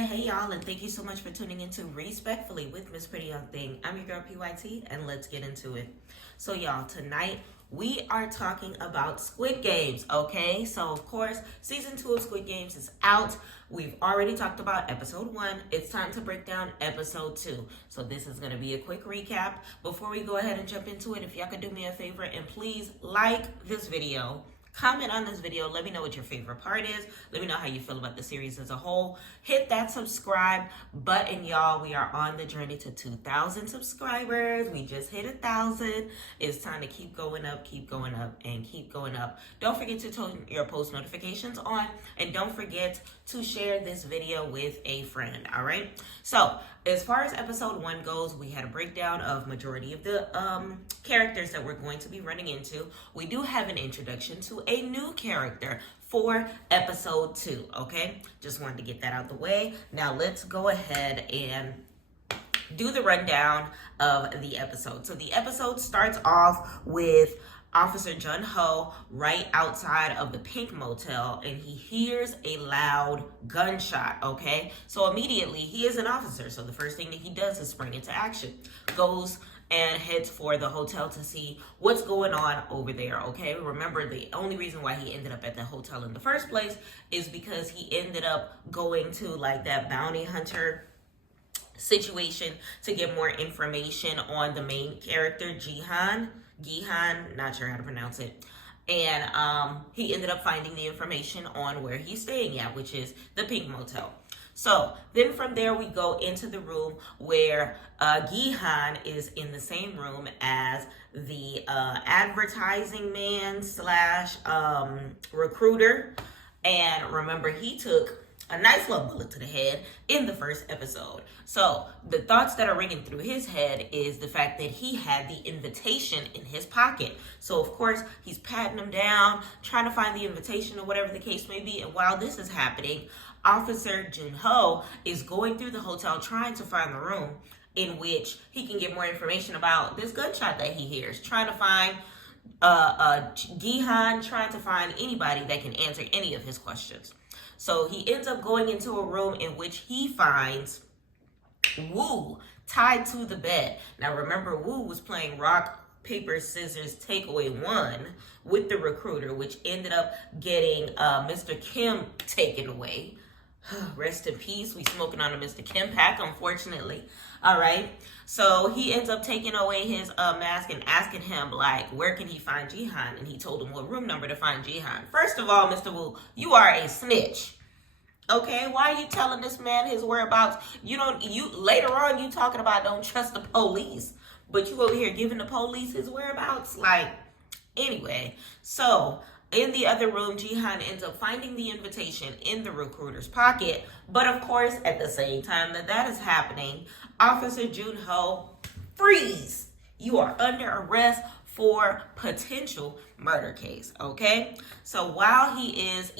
Hey y'all, and thank you so much for tuning into Respectfully with Miss Pretty Young Thing. I'm your girl PYT, and let's get into it. So y'all, tonight we are talking about Squid Games, okay? So of course, season 2 of Squid Games is out. We've already talked about episode 1. It's time to break down episode 2. So this is going to be a quick recap. Before we go ahead and jump into it, if y'all could do me a favor and please like this video. Comment on this video. Let me know what your favorite part is. Let me know how you feel about the series as a whole. Hit that subscribe button, y'all. We are on the journey to 2,000 subscribers. We just hit 1,000. It's time to keep going up, and keep going up. Don't forget to turn your post notifications on, and don't forget to share this video with a friend, all right? So, as far as episode 1 goes, we had a breakdown of majority of the characters that we're going to be running into. We do have an introduction to a new character for episode 2, okay? Just wanted to get that out the way. Now let's go ahead and do the rundown of the episode. So the episode starts off with Officer Jun Ho right outside of the Pink Motel, and he hears a loud gunshot, okay? So immediately, he is an officer, so the first thing that he does is spring into action. Goes and heads for the hotel to see what's going on over there, okay? Remember, the only reason why he ended up at the hotel in the first place is because he ended up going to like that bounty hunter situation to get more information on the main character, Gihan, not sure how to pronounce it. And he ended up finding the information on where he's staying at, which is the Pink Motel. So then from there, we go into the room where Gihan is in the same room as the advertising man slash recruiter. And remember, he took a nice little bullet to the head in the first episode. So the thoughts that are ringing through his head is the fact that he had the invitation in his pocket. So of course, he's patting him down, trying to find the invitation or whatever the case may be. And while this is happening, Officer Jun Ho is going through the hotel trying to find the room in which he can get more information about this gunshot that he hears, trying to find Gihan, trying to find anybody that can answer any of his questions. So he ends up going into a room in which he finds Woo tied to the bed. Now remember, Woo was playing rock, paper, scissors, takeaway 1 with the recruiter, which ended up getting Mr. Kim taken away. Rest in peace. We smoking on a Mr. Kim pack, unfortunately. All right. So he ends up taking away his mask and asking him, like, where can he find Gihan? And he told him what room number to find Gihan. First of all, Mr. Wu, you are a snitch. Okay, why are you telling this man his whereabouts? Later on you talking about don't trust the police, but you over here giving the police his whereabouts? Like, anyway, so in the other room, Gihan ends up finding the invitation in the recruiter's pocket. But of course, at the same time that is happening, Officer Jun Ho, freeze! You are under arrest for potential murder case, okay? So while he is,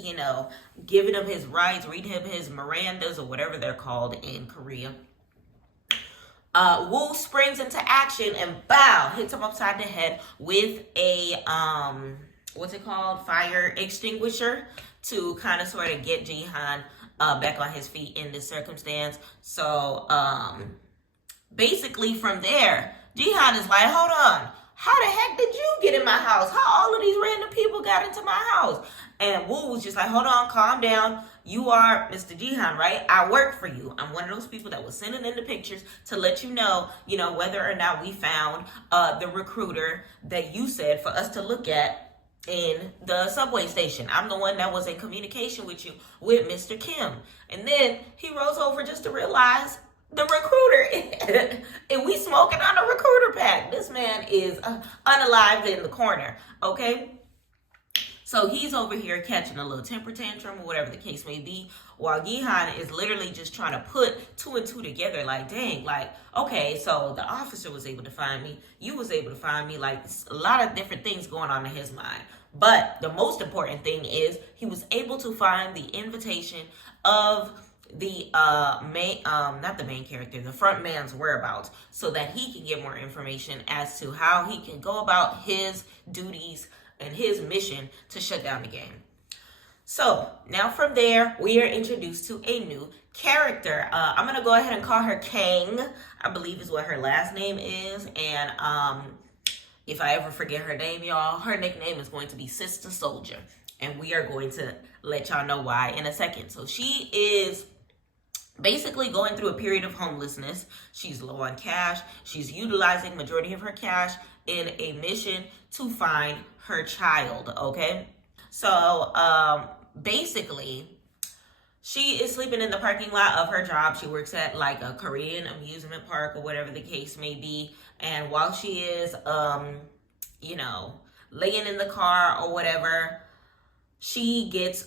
giving him his rights, reading him his Mirandas or whatever they're called in Korea, Woo springs into action and hits him upside the head with a what's it called, fire extinguisher, to kind of sort of get Gihan back on his feet in this circumstance. So basically from there, Gihan is like, hold on, how the heck did you get in my house? How all of these random people got into my house? And Woo was just like, hold on, calm down. You are Mr. Gihan, right? I work for you. I'm one of those people that was sending in the pictures to let you know, whether or not we found the recruiter that you said for us to look at in the subway station. I'm the one that was in communication with you with Mr. Kim. And then he rolls over just to realize the recruiter, and we smoking on a recruiter pack. This man is unalived in the corner, okay? So he's over here catching a little temper tantrum or whatever the case may be, while Gihan is literally just trying to put 2 and 2 together, like, dang, like, okay, so the officer was able to find me, you was able to find me, like, a lot of different things going on in his mind. But the most important thing is he was able to find the invitation of the not the main character, the front man's whereabouts, so that he can get more information as to how he can go about his duties and his mission to shut down the game. So now from there, we are introduced to a new character. I'm gonna go ahead and call her Kang, I believe is what her last name is. And if I ever forget her name, y'all, her nickname is going to be Sister Soldier. And we are going to let y'all know why in a second. So she is basically going through a period of homelessness. She's low on cash. She's utilizing majority of her cash in a mission to find her child, okay? So basically, she is sleeping in the parking lot of her job. She works at like a Korean amusement park or whatever the case may be. And while she is, laying in the car or whatever, she gets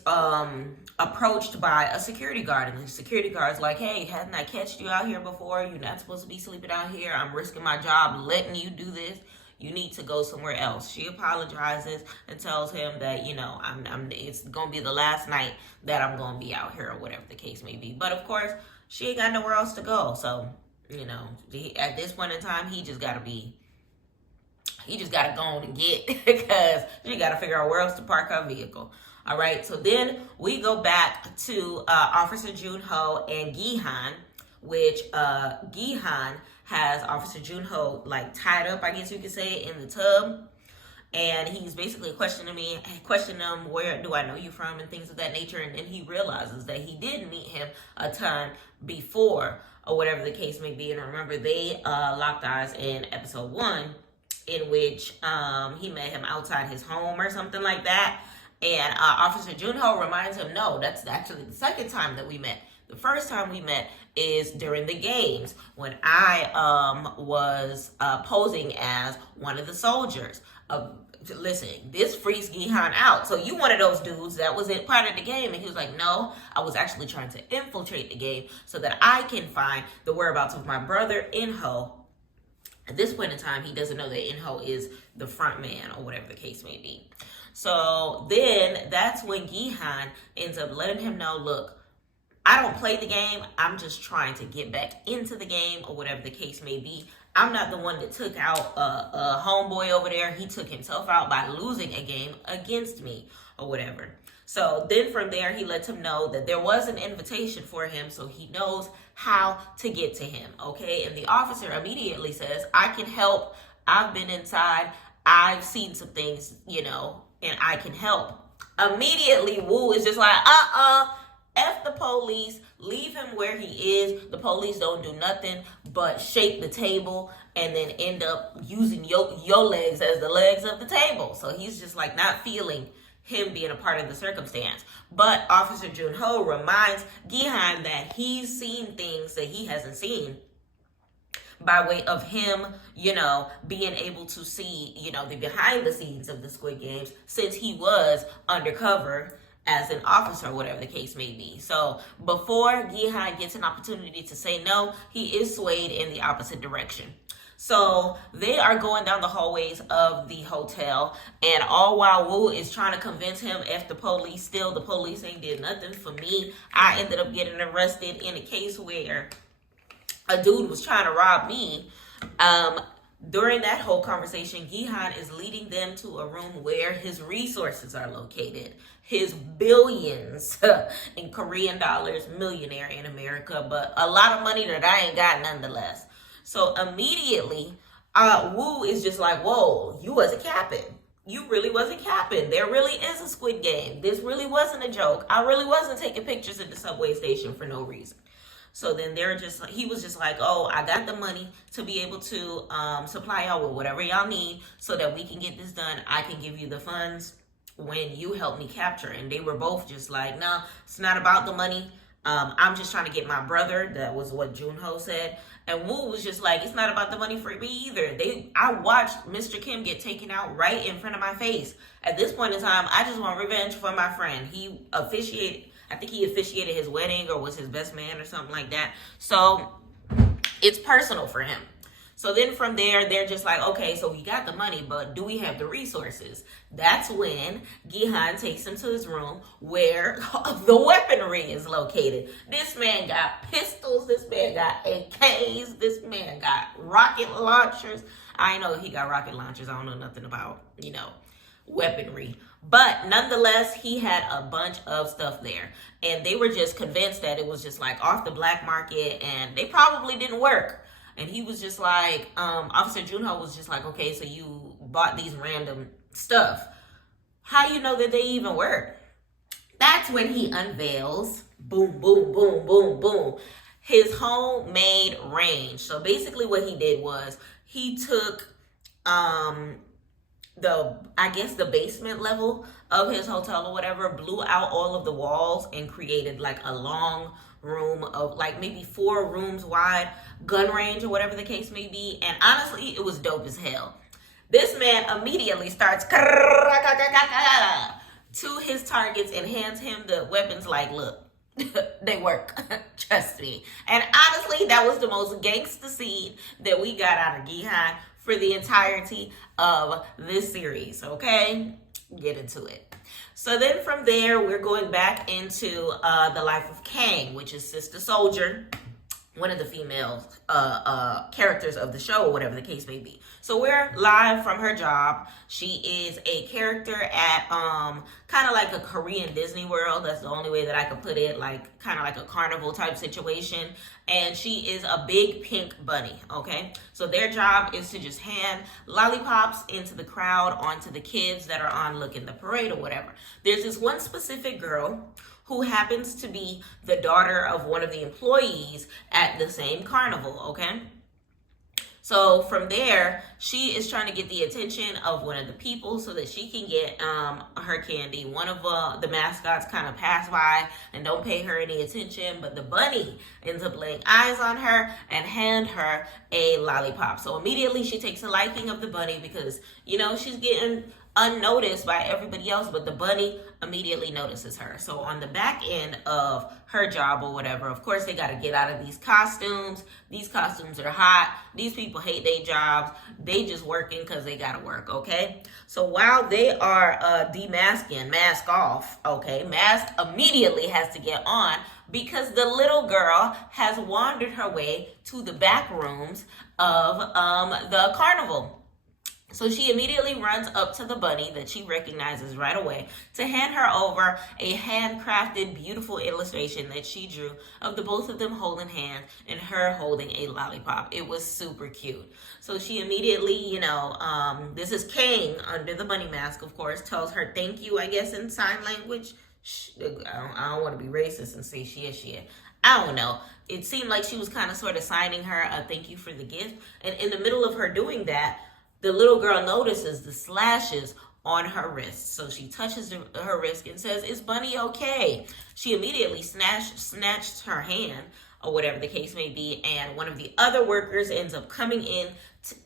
approached by a security guard. And the security guard's like, hey, hadn't I catched you out here before? You're not supposed to be sleeping out here. I'm risking my job letting you do this. You need to go somewhere else. She apologizes and tells him that, it's going to be the last night that I'm going to be out here or whatever the case may be. But of course, she ain't got nowhere else to go. So, at this point in time, he just got to go on and get because she got to figure out where else to park her vehicle. All right. So then we go back to Officer Junho and Gi-han, which Gi-han has Officer Junho like tied up, I guess you could say, in the tub. And he's basically questioning him, where do I know you from and things of that nature. And then he realizes that he did meet him a time before or whatever the case may be. And remember, they locked eyes in episode 1, in which he met him outside his home or something like that. And Officer Junho reminds him, no, that's actually the second time that we met. The first time we met is during the games when I was posing as one of the soldiers. Listen, this freaks Gi-han out. So you one of those dudes that was in part of the game. And he was like, no, I was actually trying to infiltrate the game so that I can find the whereabouts of my brother, In-ho. At this point in time, he doesn't know that In-ho is the front man or whatever the case may be. So then that's when Gi-han ends up letting him know, look, I don't play the game. I'm just trying to get back into the game or whatever the case may be. I'm not the one that took out a homeboy over there. He took himself out by losing a game against me or whatever. So then from there, he lets him know that there was an invitation for him, so he knows how to get to him, okay? And the officer immediately says, I can help. I've been inside. I've seen some things, and I can help. Immediately, Woo is just like, F the police, leave him where he is. The police don't do nothing but shake the table and then end up using your legs as the legs of the table. So he's just like not feeling him being a part of the circumstance. But Officer Junho reminds Gi-han that he's seen things that he hasn't seen by way of him, being able to see, the behind the scenes of the Squid Games since he was undercover as an officer, whatever the case may be. So before Gi-han gets an opportunity to say no, he is swayed in the opposite direction. So they are going down the hallways of the hotel, and all while Woo is trying to convince him, F the police, still the police ain't did nothing for me. I ended up getting arrested in a case where a dude was trying to rob me. During that whole conversation, Gi-han is leading them to a room where his resources are located. His billions in Korean dollars, millionaire in America, but a lot of money that I ain't got nonetheless. So immediately, Woo is just like, whoa, you wasn't capping. You really wasn't capping. There really is a Squid Game. This really wasn't a joke. I really wasn't taking pictures at the subway station for no reason. So then he was just like, oh, I got the money to be able to supply y'all with whatever y'all need so that we can get this done. I can give you the funds when you help me capture. And they were both just like, no, it's not about the money. I'm just trying to get my brother. That was what Junho said. And Woo was just like, it's not about the money for me either. I watched Mr. Kim get taken out right in front of my face. At this point in time, I just want revenge for my friend. I think he officiated his wedding or was his best man or something like that. So it's personal for him. So then from there, they're just like, okay, so we got the money, but do we have the resources? That's when Gi-han takes him to his room where the weaponry is located. This man got pistols. This man got AKs. This man got rocket launchers. I know he got rocket launchers. I don't know nothing about, weaponry. But nonetheless, he had a bunch of stuff there. And they were just convinced that it was just like off the black market and they probably didn't work. And he was just like, Officer Junho was just like, okay, so you bought these random stuff. How you know that they even work? That's when he unveils, boom, boom, boom, boom, boom, his homemade range. So basically what he did was he took the basement level of his hotel or whatever, blew out all of the walls and created like a long room of like maybe 4 rooms wide gun range or whatever the case may be. And honestly, it was dope as hell. This man immediately starts to his targets and hands him the weapons like, look, they work. Trust me. And honestly, that was the most gangster scene that we got out of Gihan for the entirety of this series, okay? Get into it. So then from there, we're going back into the life of Kang, which is Sister Soldier, one of the female characters of the show, or whatever the case may be. So we're live from her job. She is a character at kind of like a Korean Disney World. That's the only way that I could put it, like kind of like a carnival type situation. And she is a big pink bunny, okay? So their job is to just hand lollipops into the crowd, onto the kids that are on looking the parade or whatever. There's this one specific girl who happens to be the daughter of one of the employees at the same carnival, okay? So from there, she is trying to get the attention of one of the people so that she can get her candy. One of the mascots kind of pass by and don't pay her any attention, but the bunny ends up laying eyes on her and hand her a lollipop. So immediately she takes a liking of the bunny because, you know, she's getting unnoticed by everybody else, but the bunny immediately notices her. So on the back end of her job or whatever, of course they got to get out of these costumes. These costumes are hot. These people hate their jobs. They just working because they got to work, okay? So while they are demasking, mask off, okay, mask immediately has to get on because the little girl has wandered her way to the back rooms of the carnival. So she immediately runs up to the bunny that she recognizes right away to hand her over a handcrafted, beautiful illustration that she drew of the both of them holding hands and her holding a lollipop. It was super cute. So she immediately, you know, this is Kang under the bunny mask, of course, tells her thank you, I guess, in sign language. I don't want to be racist and say she is. I don't know. It seemed like she was kind of sort of signing her a thank you for the gift. And in the middle of her doing that, the little girl notices the slashes on her wrist. So she touches her wrist and says, "Is Bunny okay?" She immediately snatched her hand, or whatever the case may be, and one of the other workers ends up coming in,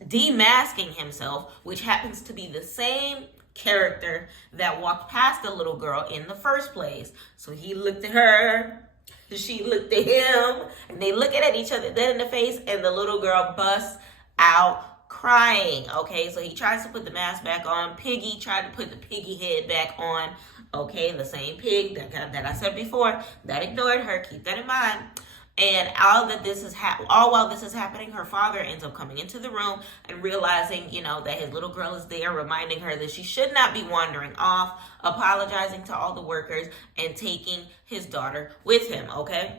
demasking himself, which happens to be the same character that walked past the little girl in the first place. So he looked at her, she looked at him, and they looking at each other dead in the face, and the little girl busts out crying. Okay, so he tries to put the mask back on. Piggy tried to put the piggy head back on. Okay, the same pig that I said before that ignored her. Keep that in mind. And all while this is happening, her father ends up coming into the room and realizing, you know, that his little girl is there, reminding her that she should not be wandering off, apologizing to all the workers, and taking his daughter with him. Okay.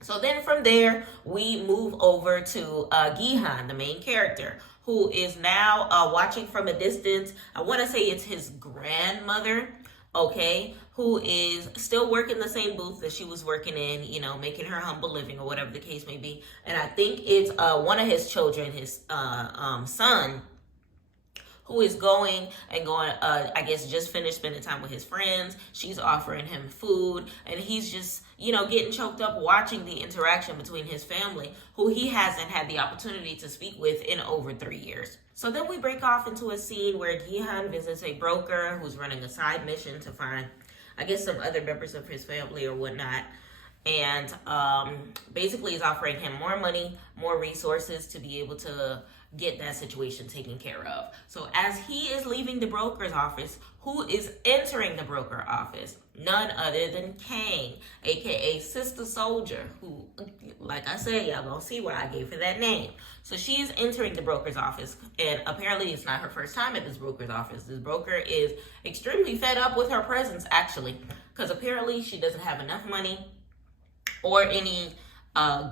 So then from there, we move over to Gihan, the main character, who is now watching from a distance. I want to say it's his grandmother, okay, who is still working the same booth that she was working in, you know, making her humble living or whatever the case may be. And I think it's one of his children, his son, who is going, I guess just finished spending time with his friends. She's offering him food, and he's just, you know, getting choked up watching the interaction between his family, who he hasn't had the opportunity to speak with in over 3 years. So then we break off into a scene where Gihan visits a broker who's running a side mission to find, I guess, some other members of his family or whatnot. And basically is offering him more money, more resources to be able to get that situation taken care of. So as he is leaving the broker's office, who is entering the broker office? None other than Kang, aka Sister Soldier, who, like I said, y'all gonna see why I gave her that name. So she is entering the broker's office, and apparently it's not her first time at this broker's office. This broker is extremely fed up with her presence, actually, because apparently she doesn't have enough money or any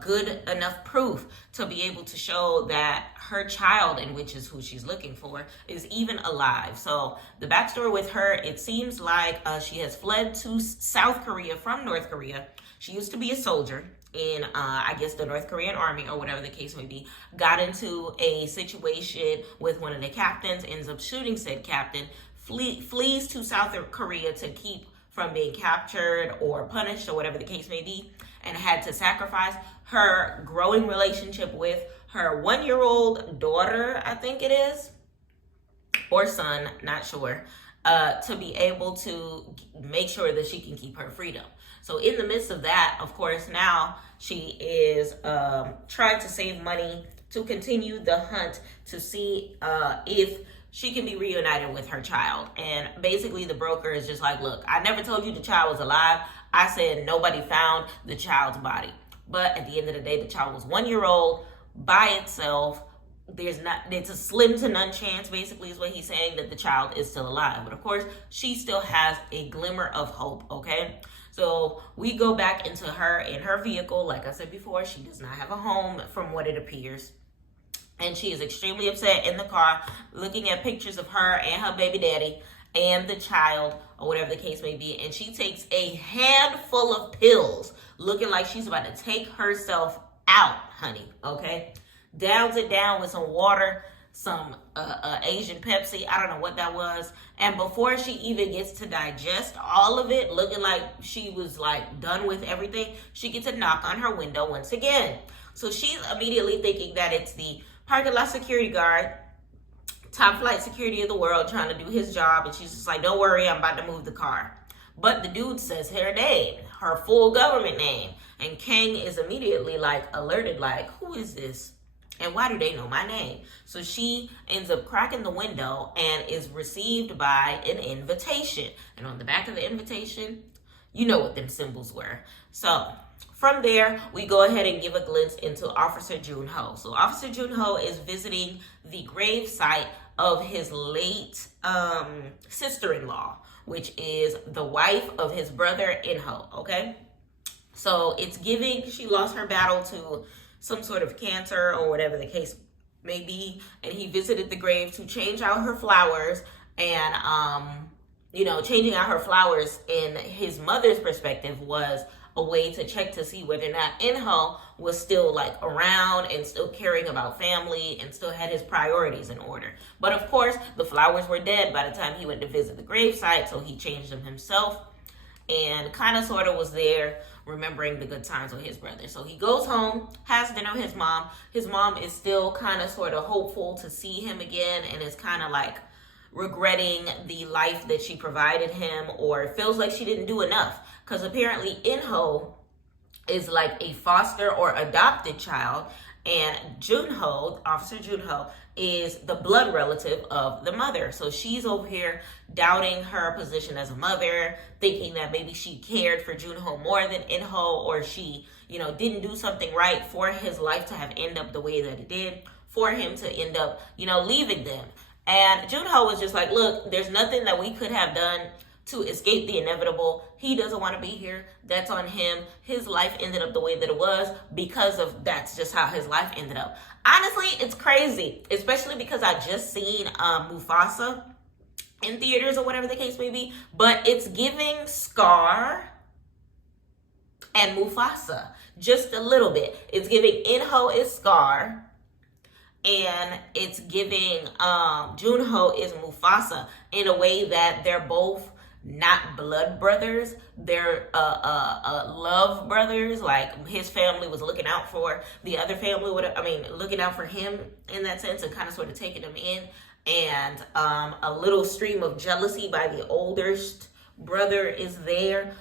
good enough proof to be able to show that her child, and which is who she's looking for, is even alive. So the backstory with her, it seems like she has fled to South Korea from North Korea. She used to be a soldier in, I guess, the North Korean army or whatever the case may be, got into a situation with one of the captains, ends up shooting said captain, flees to South Korea to keep from being captured or punished or whatever the case may be, and had to sacrifice her growing relationship with her 1-year-old daughter, I think it is, or son, not sure, to be able to make sure that she can keep her freedom. So in the midst of that, of course, now she is trying to save money to continue the hunt to see if she can be reunited with her child. And basically the broker is just like, look, I never told you the child was alive. I said nobody found the child's body. But at the end of the day, the child was 1-year-old by itself. It's a slim to none chance, basically, is what he's saying, that the child is still alive. But of course, she still has a glimmer of hope, okay? So we go back into her in her vehicle. Like I said before, she does not have a home from what it appears. And she is extremely upset in the car, looking at pictures of her and her baby daddy and the child, or whatever the case may be. And she takes a handful of pills, looking like she's about to take herself out, honey, okay? Downs it down with some water, some Asian Pepsi, I don't know what that was. And before she even gets to digest all of it, looking like she was like done with everything, she gets a knock on her window once again. So she's immediately thinking that it's the parking lot security guard, top flight security of the world, trying to do his job. And she's just like, don't worry, I'm about to move the car. But the dude says her name, her full government name. And Kang is immediately like alerted, like, who is this? And why do they know my name? So she ends up cracking the window and is received by an invitation. And on the back of the invitation, you know what them symbols were. So from there, we go ahead and give a glimpse into Officer Jun-ho. So Officer Jun-ho is visiting the grave site of his late sister-in-law, which is the wife of his brother In-ho, okay? So it's giving, she lost her battle to some sort of cancer or whatever the case may be, and he visited the grave to change out her flowers. And changing out her flowers in his mother's perspective was a way to check to see whether or not In-ho was still like around and still caring about family and still had his priorities in order. But of course, the flowers were dead by the time he went to visit the gravesite, so he changed them himself and kind of sort of was there remembering the good times with his brother. So he goes home, has dinner with his mom. His mom is still kind of sort of hopeful to see him again and is kind of like regretting the life that she provided him, or feels like she didn't do enough. Because apparently In-ho is like a foster or adopted child, and Jun-ho, Officer Jun-ho, is the blood relative of the mother. So she's over here doubting her position as a mother, thinking that maybe she cared for Jun-ho more than In-ho, or she, didn't do something right for his life to have ended up the way that it did, for him to end up, leaving them. And Jun-ho was just like, look, there's nothing that we could have done to escape the inevitable. He doesn't want to be here. That's on him. His life ended up the way that it was because of that's just how his life ended up. Honestly, it's crazy, especially because I just seen Mufasa in theaters or whatever the case may be, but it's giving Scar and Mufasa just a little bit. It's giving In-ho is Scar, and it's giving Jun-ho is Mufasa, in a way that they're both not blood brothers. They're love brothers. Like his family was looking out for the other family, looking out for him in that sense, and kind of sort of taking him in. And a little stream of jealousy by the oldest brother is there.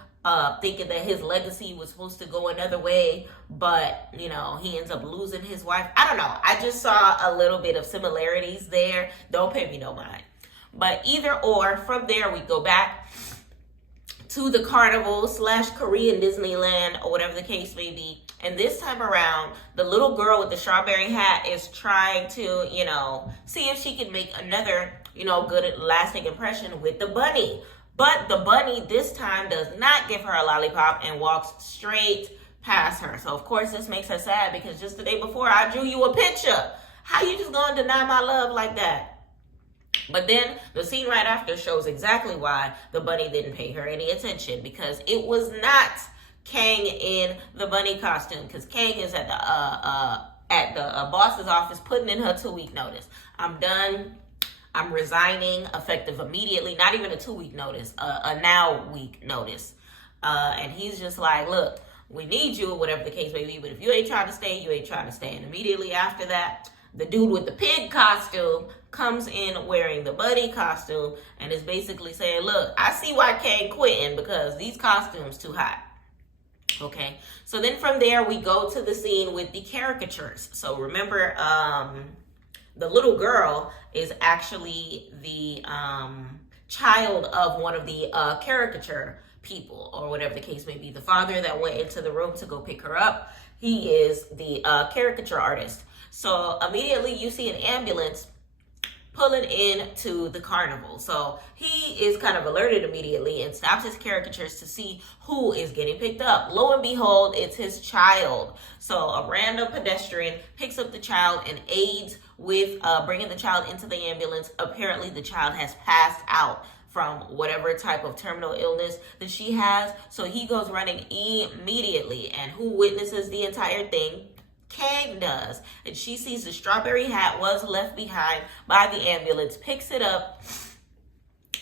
thinking that his legacy was supposed to go another way, but you know, he ends up losing his wife. I don't know. I just saw a little bit of similarities there. Don't pay me no mind. But either or, from there we go back to the carnival / Korean Disneyland, or whatever the case may be. And this time around, the little girl with the strawberry hat is trying to, you know, see if she can make another, you know, good lasting impression with the bunny. But the bunny this time does not give her a lollipop and walks straight past her. So of course this makes her sad, because just the day before I drew you a picture. How you just gonna deny my love like that? But then the scene right after shows exactly why the bunny didn't pay her any attention, because it was not Kang in the bunny costume, because Kang is at the boss's office putting in her 2-week notice. I'm done. I'm resigning, effective immediately. Not even a 2-week notice, a now week notice. And he's just like, look, we need you, whatever the case may be, but if you ain't trying to stay, you ain't trying to stay. And immediately after that, the dude with the pig costume comes in wearing the bunny costume and is basically saying, look, I see why Kang quitting, because these costumes too hot. Okay, so then from there we go to the scene with the caricatures. So remember, the little girl is actually the child of one of the caricature people, or whatever the case may be. The father that went into the room to go pick her up, he is the caricature artist. So immediately you see an ambulance pulling into the carnival. So he is kind of alerted immediately and stops his caricatures to see who is getting picked up. Lo and behold, it's his child. So a random pedestrian picks up the child and aids with bringing the child into the ambulance. Apparently the child has passed out from whatever type of terminal illness that she has. So he goes running immediately. And who witnesses the entire thing? Kang does. And she sees the strawberry hat was left behind by the ambulance, picks it up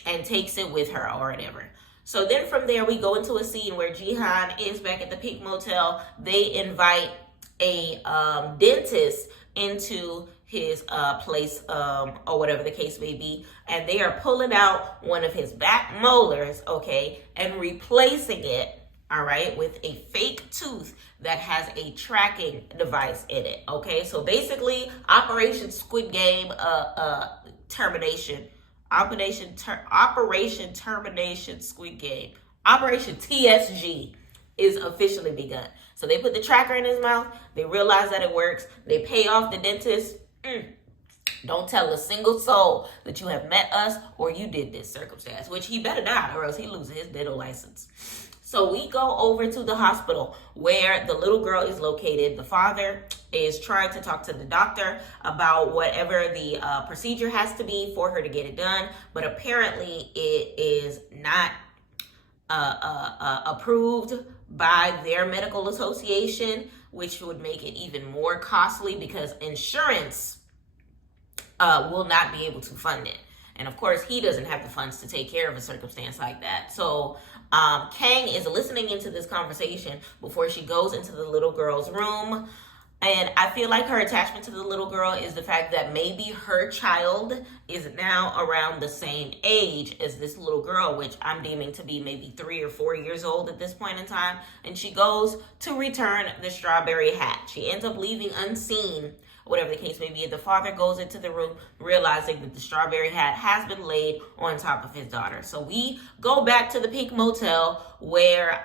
and takes it with her, or whatever. So then from there we go into a scene where Jihan is back at the Pink Motel. They invite a dentist into his place, or whatever the case may be, and they are pulling out one of his back molars, okay, and replacing it, all right, with a fake tooth that has a tracking device in it. Okay, so basically Operation Squid Game termination, Operation Termination Squid Game, Operation TSG is officially begun. So they put the tracker in his mouth, they realize that it works, they pay off the dentist. Don't tell a single soul that you have met us or you did this circumstance, which he better not, or else he loses his dental license. So we go over to the hospital where the little girl is located. The father is trying to talk to the doctor about whatever the procedure has to be for her to get it done. But apparently it is not approved by their medical association, which would make it even more costly because insurance will not be able to fund it. And of course, he doesn't have the funds to take care of a circumstance like that. So Kang is listening into this conversation before she goes into the little girl's room. And I feel like her attachment to the little girl is the fact that maybe her child is now around the same age as this little girl, which I'm deeming to be maybe 3 or 4 years old at this point in time. And she goes to return the strawberry hat. She ends up leaving unseen, whatever the case may be. The father goes into the room realizing that the strawberry hat has been laid on top of his daughter. So we go back to the Pink Motel where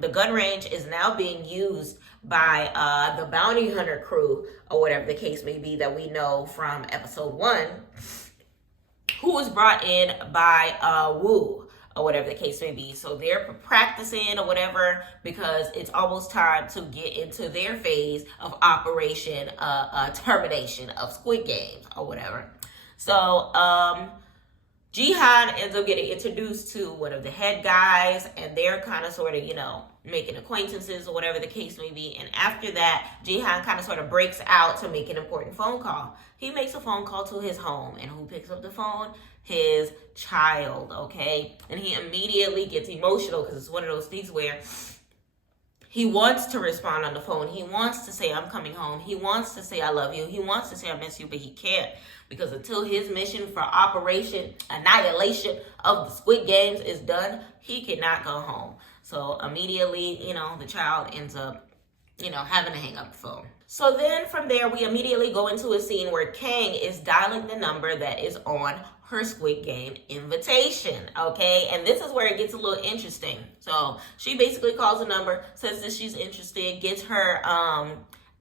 the gun range is now being used by the bounty hunter crew, or whatever the case may be, that we know from episode 1, who was brought in by Wu, or whatever the case may be. So they're practicing or whatever because it's almost time to get into their phase of Operation Termination of Squid Games or whatever. So Jihan ends up getting introduced to one of the head guys, and they're kind of sort of, you know, making acquaintances or whatever the case may be. And after that, Jihan kind of sort of breaks out to make an important phone call. He makes a phone call to his home, and who picks up the phone? His child, okay? And he immediately gets emotional because it's one of those things where he wants to respond on the phone. He wants to say, I'm coming home. He wants to say, I love you. He wants to say, I miss you, but he can't, because until his mission for Operation Annihilation of the Squid Games is done, he cannot go home. So immediately, the child ends up, having to hang up the phone. So then from there, we immediately go into a scene where Kang is dialing the number that is on her Squid Game invitation, okay? And this is where it gets a little interesting. So she basically calls the number, says that she's interested, gets her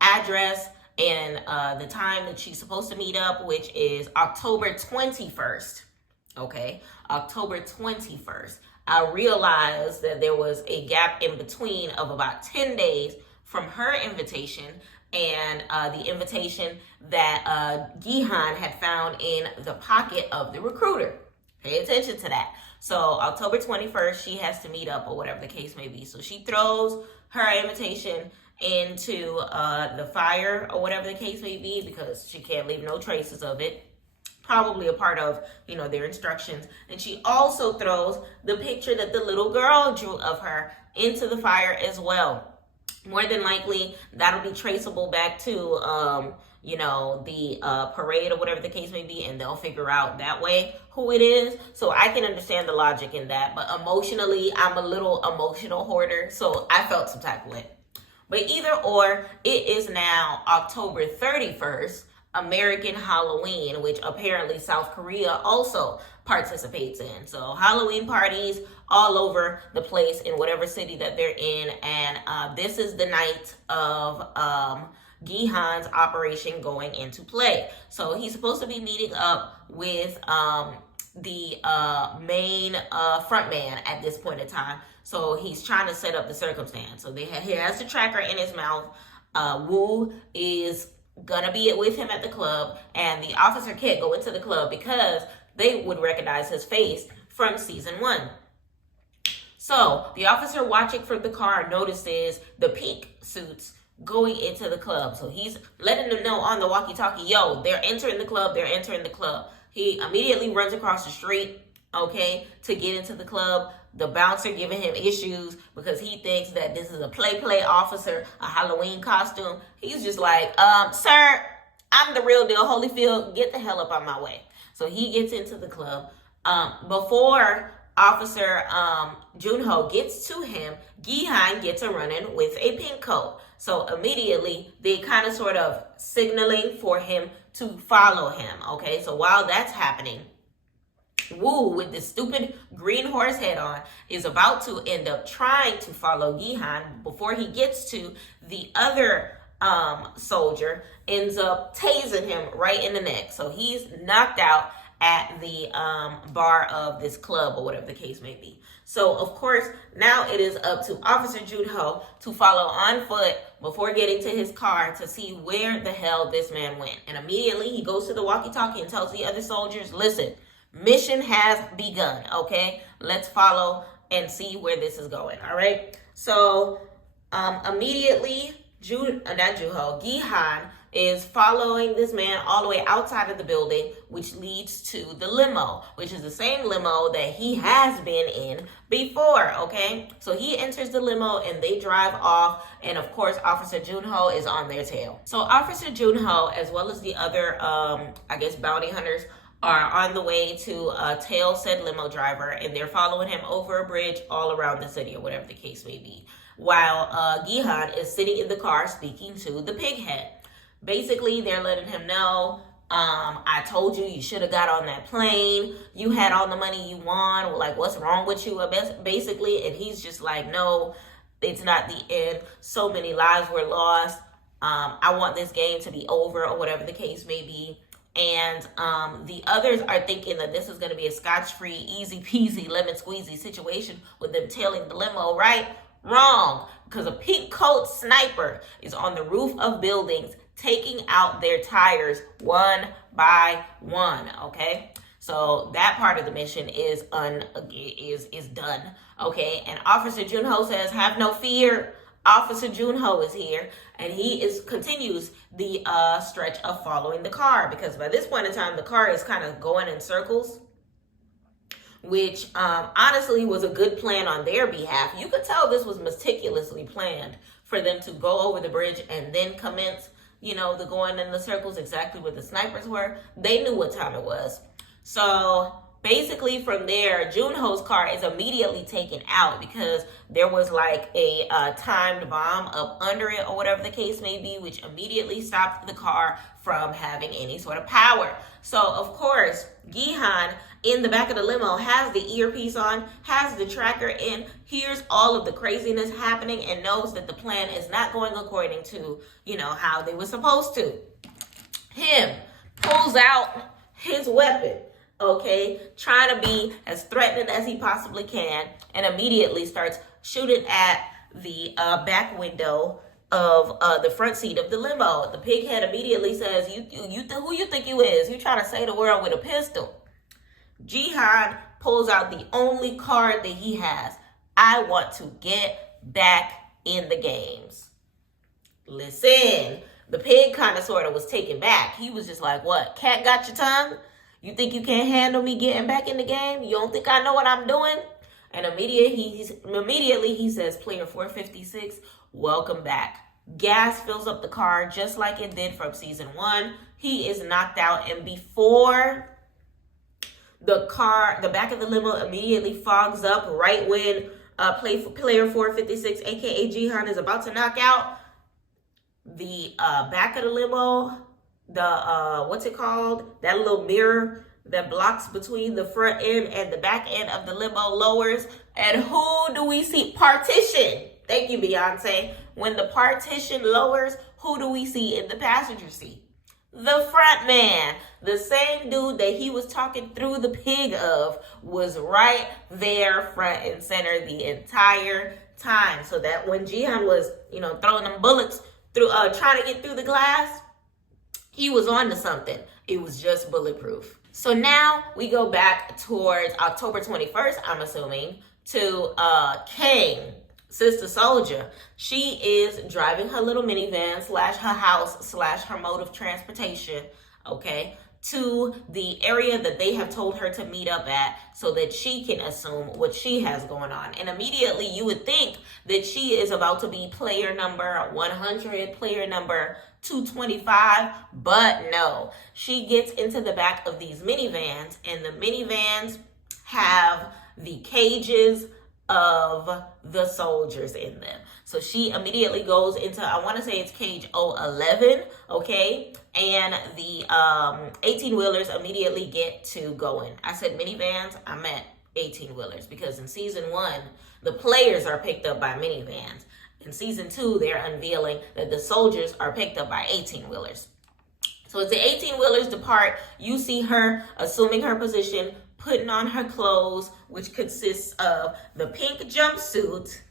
address and the time that she's supposed to meet up, which is October 21st, okay? October 21st. I realized that there was a gap in between of about 10 days from her invitation and the invitation that Gihan had found in the pocket of the recruiter. Pay attention to that. So October 21st, she has to meet up or whatever the case may be. So she throws her invitation into the fire or whatever the case may be because she can't leave no traces of it. Probably a part of, their instructions. And she also throws the picture that the little girl drew of her into the fire as well. More than likely, that'll be traceable back to, the parade or whatever the case may be, and they'll figure out that way who it is. So I can understand the logic in that. But emotionally, I'm a little emotional hoarder, so I felt some type of way. But either or, it is now October 31st, American Halloween, which apparently South Korea also participates in. So Halloween parties all over the place in whatever city that they're in. And this is the night of Gihan's operation going into play. So he's supposed to be meeting up with the main front man at this point in time. So he's trying to set up the circumstance. So he has the tracker in his mouth. Wu is gonna be with him at the club, and the officer can't go into the club because they would recognize his face from season 1. So the officer watching from the car notices the pink suits going into the club. So he's letting them know on the walkie-talkie, yo, they're entering the club, they're entering the club. He immediately runs across the street, okay, to get into the club. The bouncer giving him issues because he thinks that this is a play officer, a Halloween costume. He's just like, sir, I'm the real deal, Holyfield, get the hell up on my way. So he gets into the club. Before Officer Junho gets to him, Gihan gets a run-in with a pink coat. So immediately, they kind of sort of signaling for him to follow him, okay? So while that's happening, Wu, with this stupid green horse head on, is about to end up trying to follow Gihan before he gets to the other soldier, ends up tasing him right in the neck. So he's knocked out at the bar of this club or whatever the case may be. So, of course, now it is up to Officer Junho to follow on foot before getting to his car to see where the hell this man went. And immediately he goes to the walkie-talkie and tells the other soldiers, listen, mission has begun, okay? Let's follow and see where this is going, all right? So, immediately, Gihan is following this man all the way outside of the building, which leads to the limo, which is the same limo that he has been in before, okay? So he enters the limo and they drive off, and of course, Officer Junho is on their tail. So Officer Junho, as well as the other, bounty hunters, are on the way to tail said limo driver, and they're following him over a bridge all around the city or whatever the case may be, while Gihan is sitting in the car speaking to the pighead. Basically, they're letting him know, I told you should have got on that plane. You had all the money you want. Like, what's wrong with you? Basically, and he's just like, no, it's not the end. So many lives were lost. I want this game to be over or whatever the case may be. And the others are thinking that this is going to be a scotch-free, easy-peasy, lemon-squeezy situation with them tailing the limo, right? Wrong, because a pink coat sniper is on the roof of buildings taking out their tires one by one, okay? So that part of the mission is done, okay? And Officer Junho says, have no fear. Officer Junho is here, and he continues the stretch of following the car, because by this point in time, the car is kind of going in circles, which honestly was a good plan on their behalf. You could tell this was meticulously planned for them to go over the bridge and then commence, the going in the circles exactly where the snipers were. They knew what time it was. So basically from there, Junho's car is immediately taken out because there was like a timed bomb up under it or whatever the case may be, which immediately stopped the car from having any sort of power. So of course, Gihan in the back of the limo has the earpiece on, has the tracker in, hears all of the craziness happening, and knows that the plan is not going according to, how they were supposed to. Him pulls out his weapon, okay, trying to be as threatening as he possibly can, and immediately starts shooting at the back window of the front seat of the limo. The pighead immediately says, who you think you is? You trying to save the world with a pistol. Jihan pulls out the only card that he has. I want to get back in the games. Listen, the pig kind of sort of was taken back. He was just like, what, cat got your tongue? You think you can't handle me getting back in the game? You don't think I know what I'm doing? And immediately he says, player 456, welcome back. Gas fills up the car just like it did from season 1. He is knocked out, and before the back of the limo immediately fogs up right when player 456, aka Jihan, is about to knock out, the back of the limo, what's it called? That little mirror that blocks between the front end and the back end of the limo lowers. And who do we see? Partition. Thank you, Beyonce. When the partition lowers, who do we see in the passenger seat? The front man. The same dude that he was talking through the pig of was right there front and center the entire time. So that when Jihan was, throwing them bullets through, trying to get through the glass, he was on to something. It was just bulletproof. So now we go back towards October 21st, I'm assuming, to Kang, Sister Soldier. She is driving her little minivan / her house / her mode of transportation, okay, to the area that they have told her to meet up at so that she can assume what she has going on. And immediately you would think that she is about to be player number 100, player number 225, but no. She gets into the back of these minivans, and the minivans have the cages of the soldiers in them. So she immediately goes into, I want to say it's cage 011, okay? And the 18-wheelers immediately get to going. I said minivans, I meant 18-wheelers, because in season 1, the players are picked up by minivans. In season 2, they're unveiling that the soldiers are picked up by 18-wheelers. So as the 18-wheelers depart, you see her assuming her position, putting on her clothes, which consists of the pink jumpsuit,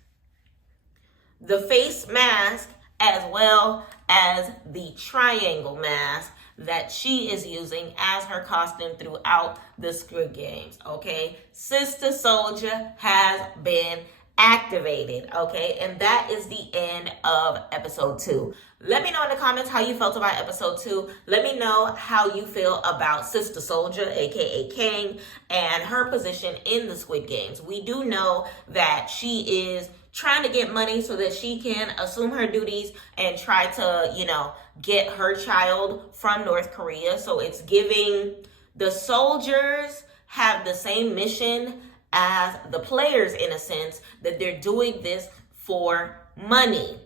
the face mask, as well as the triangle mask that she is using as her costume throughout the Squid Games, okay? Sister Soldier has been activated, okay? And that is the end of episode 2. Let me know in the comments how you felt about episode 2. Let me know how you feel about Sister Soldier, aka Kang, and her position in the Squid Games. We do know that she is trying to get money so that she can assume her duties and try to, get her child from North Korea. So it's giving the soldiers have the same mission as the players, in a sense, that they're doing this for money.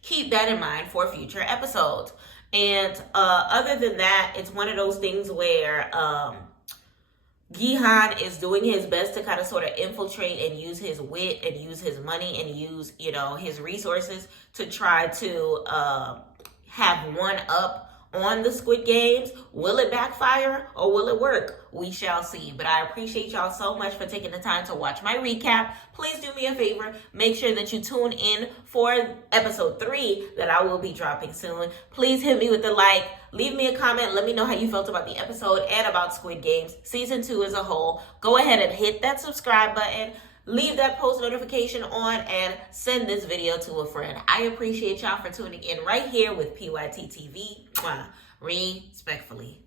Keep that in mind for future episodes. And other than that, it's one of those things where Gihan is doing his best to kind of sort of infiltrate and use his wit and use his money and use, his resources to try to have one up on the Squid Games. Will it backfire or will it work? We shall see. But I appreciate y'all so much for taking the time to watch my recap. Please do me a favor. Make sure that you tune in for episode 3 that I will be dropping soon. Please hit me with a like. Leave me a comment. Let me know how you felt about the episode and about Squid Games season 2 as a whole. Go ahead and hit that subscribe button. Leave that post notification on and send this video to a friend. I appreciate y'all for tuning in right here with PYT TV. Respectfully.